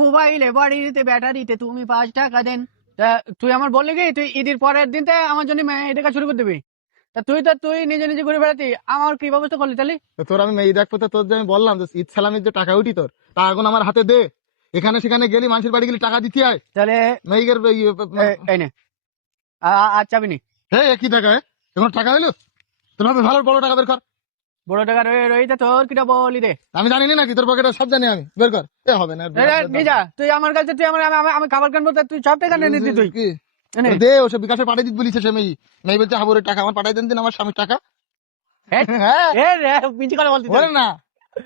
মোবাইলে বাড়িতে ব্যাটারিতে তুমি 5 টাকা দেন। তা তুই আমার বললি কি তুই ঈদের পরের দিনতে আমার জন্য মেয়ে দেখা শুরু করে দিবি? তা তুই নিজে নিজে ঘুরে বেড়াতি, আমার কি ব্যবস্থা করলি তাহলে? তো তোর আমি মেয়ে দেখবো, তো তোর যে আমি বললাম যে ঈদ সালামির যে টাকা উঠি তোর, তা এখন আমার হাতে দে। এখানে সেখানে গেলি, মানুষের বাড়ি গেলি টাকা দিতে হয়। তাহলে মেয়ের এই নে আর চাবি নি। হ্যাঁ কি টাকা এখন টাকা হইলো? তোর ভাবে ভালো বড় টাকা বের কর। বড় টাকা রইতে তোর কিটা বলি দে। আমি জানি না নাকি তোর পকেটে সব জানি আমি, বের কর। এ হবে না নিজা তুই আমার কাছে, তুই আমি খাবার কিনবো, তা তুই সব টাকা নিয়ে নিতি তুই। কি এনে। দে, ওসব বিকাশে পাঠিয়ে দিতে বলিছে সে মেয়ে। মেয়ে বলছে হাবুরের টাকা আমার পাঠাই দেন দিন, আমার স্বামীর টাকা। হ্যাঁ মিঞ্চি কথা বলতি বলে না,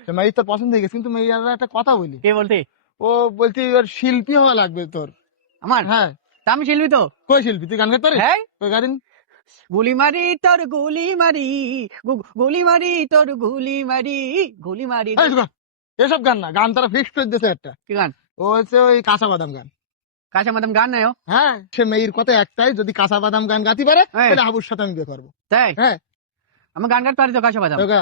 সে মেয়ে তোর পছন্দ হয়ে গেছে, কিন্তু মেয়ের একটা কথা বলি। কে বলতি? ও বলছি ওর শিল্পী হওয়া লাগবে তোর। আমার? হ্যাঁ। তা আমি শিল্পী তো। কই শিল্পী? তুই গান গাইতে পারিস? হ্যাঁ, কই গাড়ি? গুলি মারি তোর গুলি মারি, গুলি মারি তোর গুলি মারি, গুলি মারি এসব গান না, গান তারা ফিক্স করে দিয়েছে একটা। কি গান? ও হচ্ছে ওই কাঁচা বাদাম গান। কাঁচা মাদাম গান নাই ও? হ্যাঁ, সে মেয়ের কথা একটাই, যদি কাঁচা বাদাম গান গাতে পারে হ্যাঁ। তাহলে হাবুর সাথে আমি বিয়ে করবো। তাই হ্যাঁ। আমি গান গাইতে পারি তো কাঁচা বাদাম। তো গা।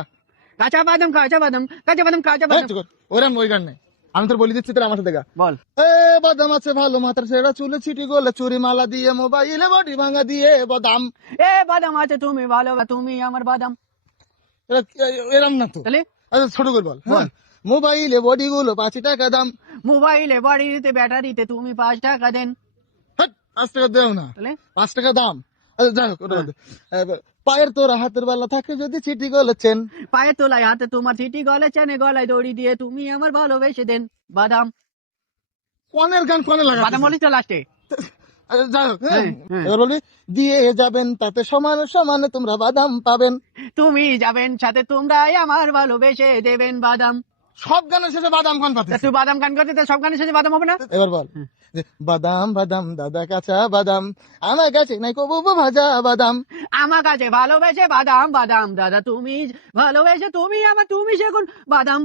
কাঁচা বাদাম কাঁচা বাদাম কাঁচা বাদাম কাঁচা এই বাদাম। চুপ কর। ওরম ওই গান নাই, আমি তোর বলে দিচ্ছি, তোর আমার সাথে গা। বল। এ বাদাম আছে ভালো, মাথার ছেঁড়া চুলে ছিটি গোলে, চুরি মালা দিয়ে মোবাইলে বডি ভাঙা দিয়ে বাদাম। এ বাদাম আছে তুমি ভালো, তুমি আমার বাদাম। এরম না তো। তাহলে আচ্ছা ছোট করে বল। বল। মোবাইলে বডি গুলো 5 টাকা দাম। মোবাইলে বাড়িতে ব্যাটারিতে তুমি 5 টাকা দেন। হাট, 5 টাকা দেও না, তাহলে 5 টাকা দাম। আচ্ছা যাই হোক, ওটা বাদ দে। পায়ের তোরা হাতের বেলা থাকে যদি চিঠি গলে চেন। পায়ে তোলায় হাতে তোমার চিঠি, গলে চেনে গলায় দড়ি দিয়ে তুমি আমার ভালোবেসে দেন বাদাম। কনের গান কনে লাগা। বাদাম বলিস তো লাস্টে। যাই হোক, হ্যাঁ। হ্যাঁ। এবার বলবি দিয়ে যাবেন তাতে সমান সমানে তোমরা বাদাম পাবেন। তুমি যাবেন সাথে তোমরাই আমার ভালোবেসে দেবেন বাদাম। সব গানের শেষে বাদাম গান পাতে। তা তুই বাদাম গান করতে, তা সব গানের সাথে বাদাম হবে না? এবার বল যে বাদাম বাদাম দাদা কাঁচা বাদাম, আমার কাছে নাই কবু ভাজা বাদাম। আমার কাছে ভালোবেসে বাদাম বাদাম, দাদা তুমি ভালোবেসে তুমি আমার, তুমি সেগুন বাদাম।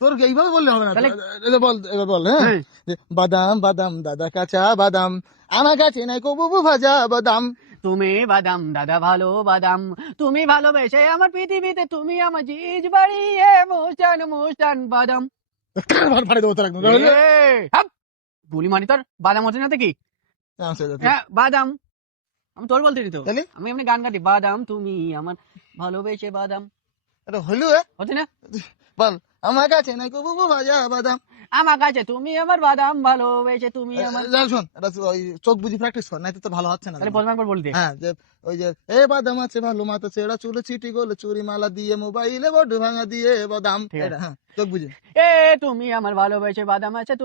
তোর এইভাবে বললে হবে না তো। তাহলে? এবার বল, এবার বল। হ্যাঁ, হ্যাঁ। যে বাদাম বাদাম দাদা কাঁচা বাদাম, আমার কাছে নাই কবু ভাজা বাদাম। তুমি বাদাম দাদা ভালো বাদাম, তুমি ভালোবেসে আমার পৃথিবীতে তুমি আমার জিজ বাড়িয়ে মুস্টান মুস্টান বাদাম। ফাড়ে দেবো তোর একদম। গুলি মারি তোর বাদাম হচ্ছে না তো কি? হ্যাঁ বাদাম, আমি তোর বলতে তো। তাহলে? আমি এমনি গান গাটি, বাদাম তুমি আমার ভালোবেসে বাদাম। এটা হইলো হচ্ছে না? বল, আমার কাছে নাই কবু ভাজা বাদাম। আমার কাছে তুমি আমার বাদাম ভালোবেসে তুমি আমার। শোন, এটা ওই চোখ বুঝি প্র্যাকটিস কর, নাই তো ভালো হচ্ছে না। তাহলে প্রথম একবার বল দে। হ্যাঁ, যে ওই যে এ বাদাম আছে ভালো, মাথা ছেঁড়া চুলে চিটি গোলে, চুরি মালা দিয়ে মোবাইলে বডি ভাঙা দিয়ে বাদাম। ঠিক আছে। এটা হ্যাঁ, চোখ বুঝি। এ তুমি আমার ভালোবেসে বাদাম আছে তুমি